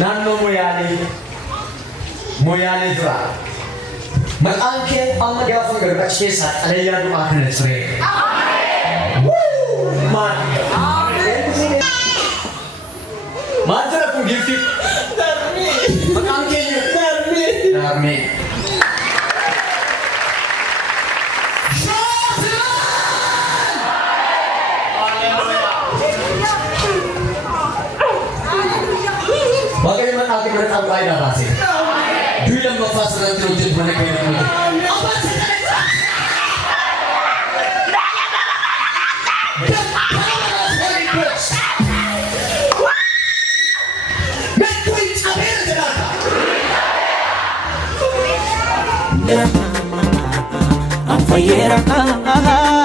naannoo Moyaalee jira. Maqaan kee amma gaafa gargaarsa keessaa xalayyaa du'aa kana ture. Maal jira kun gifti? Maqaan keenya Darmee. Bagai mana aku bertahu ayah bahasa. Bila mafas nanti wujud mana kena wujud. I'm